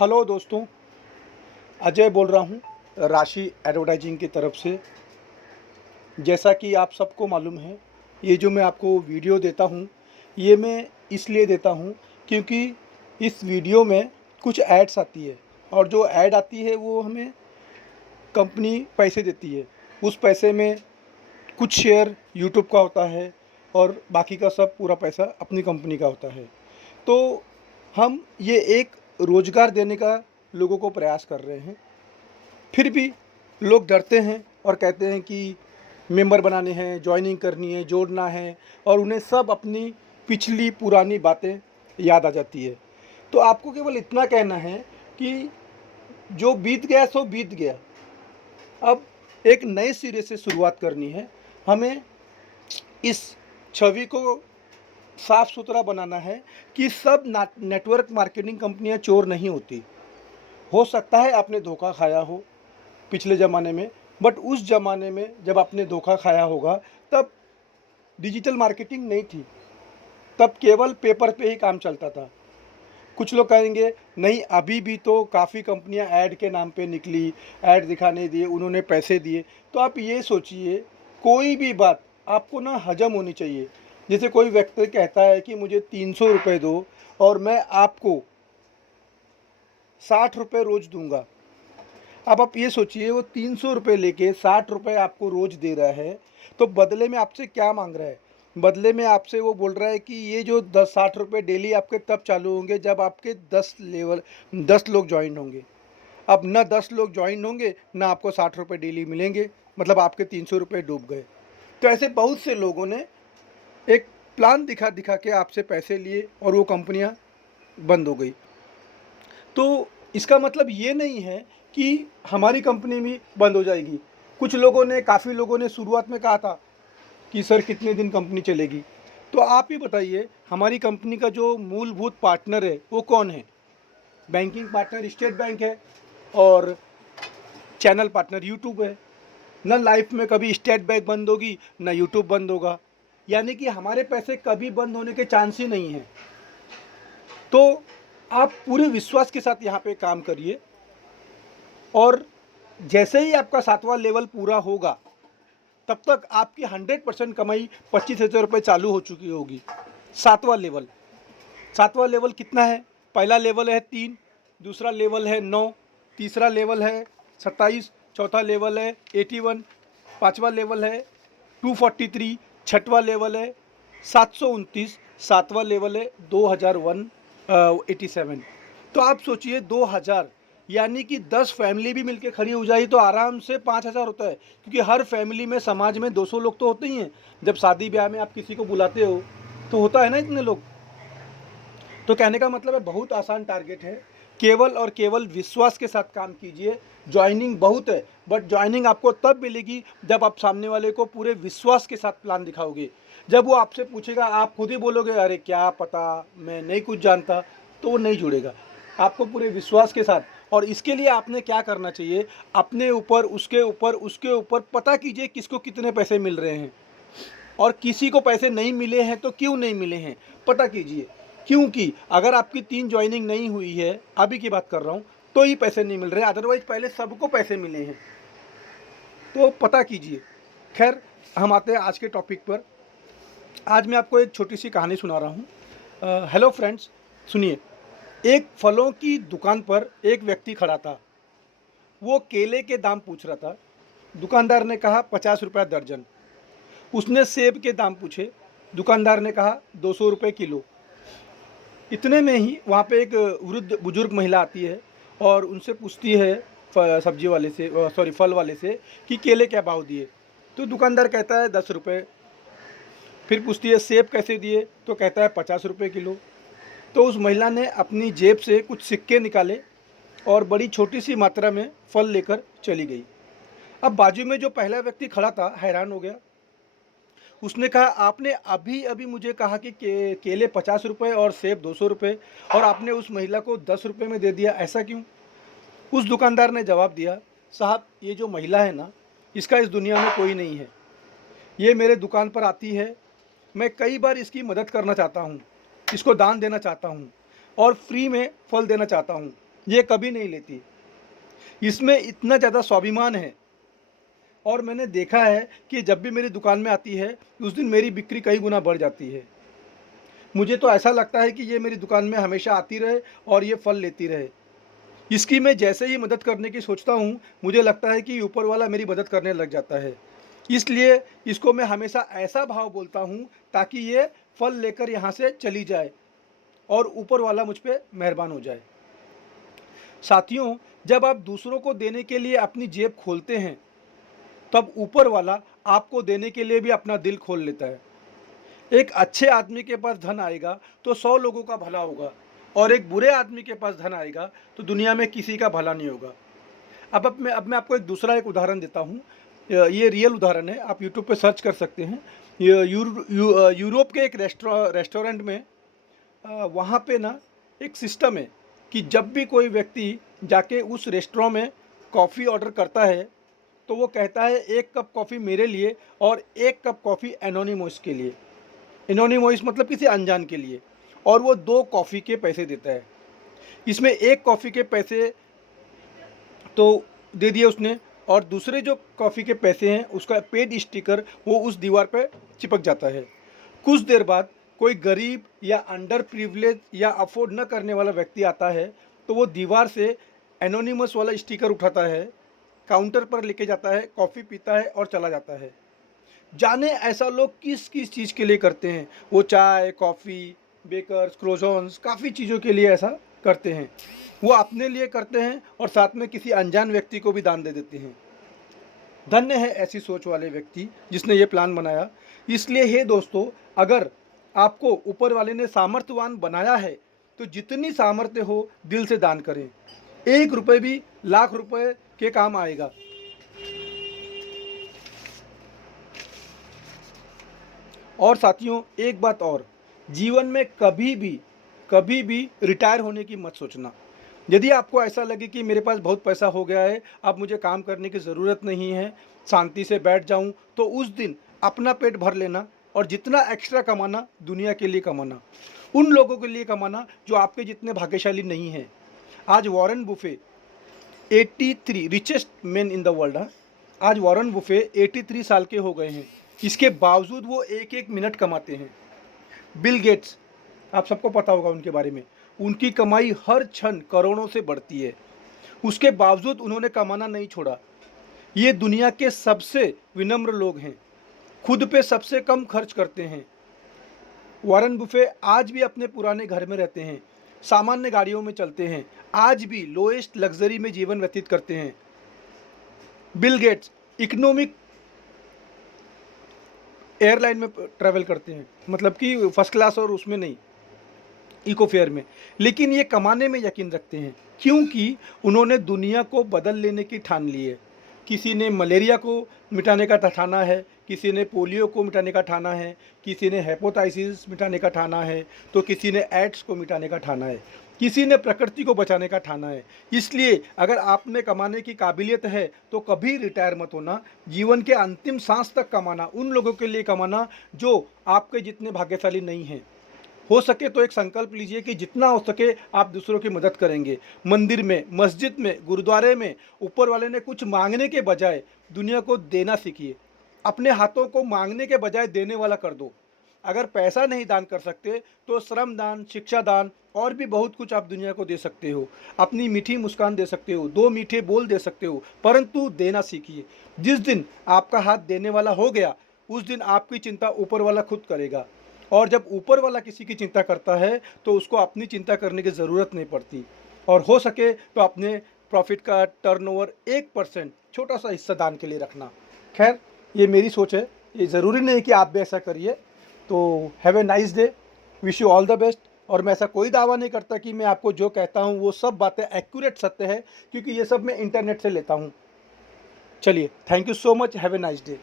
Hello दोस्तों, अजय बोल रहा हूँ राशि एडवर्टाइजिंग की तरफ से। जैसा कि आप सबको मालूम है, ये जो मैं आपको वीडियो देता हूँ, ये मैं इसलिए देता हूँ क्योंकि इस वीडियो में कुछ एड्स आती है और जो ऐड आती है वो हमें कंपनी पैसे देती है। उस पैसे में कुछ शेयर यूट्यूब का होता है और बाकी का सब पूरा पैसा अपनी कंपनी का होता है। तो हम ये एक रोज़गार देने का लोगों को प्रयास कर रहे हैं। फिर भी लोग डरते हैं और कहते हैं कि मेंबर बनाने हैं, जॉइनिंग करनी है, जोड़ना है, और उन्हें सब अपनी पिछली पुरानी बातें याद आ जाती है। तो आपको केवल इतना कहना है कि जो बीत गया सो बीत गया। अब एक नए सिरे से शुरुआत करनी है। हमें इस छवि को साफ सुथरा बनाना है कि सब नेटवर्क मार्केटिंग कंपनियां चोर नहीं होती। हो सकता है आपने धोखा खाया हो पिछले ज़माने में, बट उस ज़माने में जब आपने धोखा खाया होगा तब डिजिटल मार्केटिंग नहीं थी, तब केवल पेपर पे ही काम चलता था। कुछ लोग कहेंगे नहीं, अभी भी तो काफ़ी कंपनियां ऐड के नाम पे निकली, ऐड दिखाने दिए, उन्होंने पैसे दिए। तो आप ये सोचिए, कोई भी बात आपको ना हजम होनी चाहिए। जैसे कोई व्यक्ति कहता है कि मुझे 300 रुपये दो और मैं आपको 60 रुपये रोज़ दूंगा। अब आप ये सोचिए, वो 300 रुपये लेके 60 रुपये आपको रोज़ दे रहा है, तो बदले में आपसे क्या मांग रहा है? बदले में आपसे वो बोल रहा है कि ये जो 10-60 रुपये डेली आपके तब चालू होंगे जब आपके 10 लोग ज्वाइन होंगे। अब ना 10 लोग ज्वाइन होंगे, ना आपको 60 रुपये डेली मिलेंगे, मतलब आपके 300 रुपये डूब गए। तो ऐसे बहुत से लोगों ने एक प्लान दिखा दिखा के आपसे पैसे लिए और वो कंपनियां बंद हो गई। तो इसका मतलब ये नहीं है कि हमारी कंपनी भी बंद हो जाएगी। काफ़ी लोगों ने शुरुआत में कहा था कि सर कितने दिन कंपनी चलेगी। तो आप ही बताइए, हमारी कंपनी का जो मूलभूत पार्टनर है वो कौन है? बैंकिंग पार्टनर स्टेट बैंक है और चैनल पार्टनर यूट्यूब है। ना लाइफ में कभी स्टेट बैंक बंद होगी, ना यूट्यूब बंद होगा। यानी कि हमारे पैसे कभी बंद होने के चांस ही नहीं है। तो आप पूरे विश्वास के साथ यहाँ पे काम करिए और जैसे ही आपका 7वां लेवल पूरा होगा तब तक आपकी 100% कमाई 25,000 रुपये चालू हो चुकी होगी। 7वां लेवल कितना है? पहला लेवल है 3, दूसरा लेवल है 9, तीसरा लेवल है 27, चौथा लेवल है 81, पाँचवा लेवल है 243, छठवां लेवल है 729, सातवां लेवल है 2087। तो आप सोचिए, 2000 यानी कि 10 फैमिली भी मिलके खड़ी हो जाए तो आराम से 5,000 होता है, क्योंकि हर फैमिली में समाज में 200 लोग तो होते ही हैं। जब शादी ब्याह में आप किसी को बुलाते हो तो होता है ना इतने लोग। तो कहने का मतलब है, बहुत आसान टारगेट है। केवल और केवल विश्वास के साथ काम कीजिए। ज्वाइनिंग बहुत है, बट ज्वाइनिंग आपको तब मिलेगी जब आप सामने वाले को पूरे विश्वास के साथ प्लान दिखाओगे। जब वो आपसे पूछेगा, आप खुद ही बोलोगे अरे क्या पता, मैं नहीं कुछ जानता, तो वो नहीं जुड़ेगा। आपको पूरे विश्वास के साथ, और इसके लिए आपने क्या करना चाहिए, अपने ऊपर, उसके ऊपर पता कीजिए किसको कितने पैसे मिल रहे हैं, और किसी को पैसे नहीं मिले हैं तो क्यों नहीं मिले हैं पता कीजिए। क्योंकि अगर आपकी 3 ज्वाइनिंग नहीं हुई है, अभी की बात कर रहा हूँ, तो ही पैसे नहीं मिल रहे हैं, अदरवाइज पहले सबको पैसे मिले हैं। तो पता कीजिए। खैर, हम आते हैं आज के टॉपिक पर। आज मैं आपको एक छोटी सी कहानी सुना रहा हूँ। हेलो फ्रेंड्स, सुनिए। एक फलों की दुकान पर एक व्यक्ति खड़ा था। वो केले के दाम पूछ रहा था। दुकानदार ने कहा 50 रुपया दर्जन। उसने सेब के दाम पूछे। दुकानदार ने कहा 200 रुपये किलो। इतने में ही वहाँ पे एक वृद्ध बुजुर्ग महिला आती है और उनसे पूछती है सब्जी वाले से, सॉरी फल वाले से, कि केले क्या भाव दिए। तो दुकानदार कहता है 10 रुपये। फिर पूछती है सेब कैसे दिए, तो कहता है 50 रुपये किलो। तो उस महिला ने अपनी जेब से कुछ सिक्के निकाले और बड़ी छोटी सी मात्रा में फल लेकर चली गई। अब बाजू में जो पहला व्यक्ति खड़ा था हैरान हो गया। उसने कहा, आपने अभी अभी मुझे कहा कि केले 50 रुपये और सेब 200 रुपये, और आपने उस महिला को 10 रुपये में दे दिया, ऐसा क्यों? उस दुकानदार ने जवाब दिया, साहब ये जो महिला है ना, इसका इस दुनिया में कोई नहीं है। ये मेरे दुकान पर आती है, मैं कई बार इसकी मदद करना चाहता हूँ, इसको दान देना चाहता हूँ और फ्री में फल देना चाहता हूँ, ये कभी नहीं लेती। इसमें इतना ज़्यादा स्वाभिमान है और मैंने देखा है कि जब भी मेरी दुकान में आती है उस दिन मेरी बिक्री कई गुना बढ़ जाती है। मुझे तो ऐसा लगता है कि ये मेरी दुकान में हमेशा आती रहे और ये फल लेती रहे। इसकी मैं जैसे ही मदद करने की सोचता हूँ, मुझे लगता है कि ऊपर वाला मेरी मदद करने लग जाता है। इसलिए इसको मैं हमेशा ऐसा भाव बोलता हूँ ताकि ये फल लेकर यहाँ से चली जाए और ऊपर वाला मुझ पे मेहरबान हो जाए। साथियों, जब आप दूसरों को देने के लिए अपनी जेब खोलते हैं, तब ऊपर वाला आपको देने के लिए भी अपना दिल खोल लेता है। एक अच्छे आदमी के पास धन आएगा तो 100 लोगों का भला होगा और एक बुरे आदमी के पास धन आएगा तो दुनिया में किसी का भला नहीं होगा। अब मैं आपको एक उदाहरण देता हूँ। ये रियल उदाहरण है, आप यूट्यूब पे सर्च कर सकते हैं। यूरोप के एक रेस्टोरेंट में वहाँ पे ना एक सिस्टम है कि जब भी कोई व्यक्ति जाके उस रेस्टोरेंट में कॉफ़ी ऑर्डर करता है तो वो कहता है 1 कप कॉफ़ी मेरे लिए और 1 कप कॉफ़ी एनोनिमस के लिए। एनोनिमस मतलब किसी अनजान के लिए, और वो 2 कॉफ़ी के पैसे देता है। इसमें 1 कॉफ़ी के पैसे तो दे दिए उसने और दूसरे जो कॉफ़ी के पैसे हैं उसका पेड स्टिकर वो उस दीवार पे चिपक जाता है। कुछ देर बाद कोई गरीब या अंडर प्रिविलेज या अफोर्ड न करने वाला व्यक्ति आता है तो वो दीवार से एनोनिमस वाला स्टिकर उठाता है, काउंटर पर लेके जाता है, कॉफ़ी पीता है और चला जाता है। जाने ऐसा लोग किस किस चीज़ के लिए करते हैं। वो चाय, कॉफ़ी, बेकर्स, क्रोजॉन्स काफ़ी चीज़ों के लिए ऐसा करते हैं। वो अपने लिए करते हैं और साथ में किसी अनजान व्यक्ति को भी दान दे देते हैं। धन्य है ऐसी सोच वाले व्यक्ति जिसने ये प्लान बनाया। इसलिए हे दोस्तों, अगर आपको ऊपर वाले ने सामर्थ्यवान बनाया है तो जितनी सामर्थ्य हो दिल से दान करें। 1 रुपये भी लाख रुपए के काम आएगा। और साथियों, एक बात और, जीवन में कभी भी रिटायर होने की मत सोचना। यदि आपको ऐसा लगे कि मेरे पास बहुत पैसा हो गया है, अब मुझे काम करने की ज़रूरत नहीं है, शांति से बैठ जाऊं, तो उस दिन अपना पेट भर लेना और जितना एक्स्ट्रा कमाना दुनिया के लिए कमाना, उन लोगों के लिए कमाना जो आपके जितने भाग्यशाली नहीं हैं। आज Warren Buffett 83 richest man in the world, आज वॉरेन बुफे 83 साल के हो गए हैं। इसके बावजूद वो 1-1 मिनट कमाते हैं। बिल गेट्स, आप सबको पता होगा उनके बारे में, उनकी कमाई हर क्षण करोड़ों से बढ़ती है। उसके बावजूद उन्होंने कमाना नहीं छोड़ा। ये दुनिया के सबसे विनम्र लोग हैं, खुद पे सबसे कम खर्च करते हैं। वॉरेन बुफे आज भी अपने पुराने घर में रहते हैं, सामान्य गाड़ियों में चलते हैं, आज भी लोएस्ट लग्जरी में जीवन व्यतीत करते हैं। बिल गेट्स इकोनॉमिक एयरलाइन में ट्रैवल करते हैं, मतलब कि फर्स्ट क्लास और उसमें नहीं, इको फेयर में, लेकिन ये कमाने में यकीन रखते हैं क्योंकि उन्होंने दुनिया को बदल लेने की ठान ली है। किसी ने मलेरिया को मिटाने का ठाना है, किसी ने पोलियो को मिटाने का ठाना है, किसी ने हेपेटाइटिस मिटाने का ठाना है, तो किसी ने एड्स को मिटाने का ठाना है, किसी ने प्रकृति को बचाने का ठाना है। इसलिए अगर आप में कमाने की काबिलियत है तो कभी रिटायर मत होना। जीवन के अंतिम सांस तक कमाना, उन लोगों के लिए कमाना जो आपके जितने भाग्यशाली नहीं हैं। हो सके तो एक संकल्प लीजिए कि जितना हो सके आप दूसरों की मदद करेंगे। मंदिर में, मस्जिद में, गुरुद्वारे में ऊपर वाले ने कुछ मांगने के बजाय दुनिया को देना सीखिए। अपने हाथों को मांगने के बजाय देने वाला कर दो। अगर पैसा नहीं दान कर सकते तो श्रम दान, शिक्षा दान और भी बहुत कुछ आप दुनिया को दे सकते हो। अपनी मीठी मुस्कान दे सकते हो, 2 मीठे बोल दे सकते हो, परंतु देना सीखिए। जिस दिन आपका हाथ देने वाला हो गया उस दिन आपकी चिंता ऊपर वाला खुद करेगा। और जब ऊपर वाला किसी की चिंता करता है तो उसको अपनी चिंता करने की ज़रूरत नहीं पड़ती। और हो सके तो अपने प्रॉफिट का टर्नओवर 1% छोटा सा हिस्सा दान के लिए रखना। खैर, ये मेरी सोच है, ये ज़रूरी नहीं कि आप भी ऐसा करिए। तो have a nice day, wish you all the best. और मैं ऐसा कोई दावा नहीं करता कि मैं आपको जो कहता हूँ वो सब बातें एक्यूरेट सत्य है, क्योंकि ये सब मैं इंटरनेट से लेता हूँ। चलिए, thank you so much, have a nice day.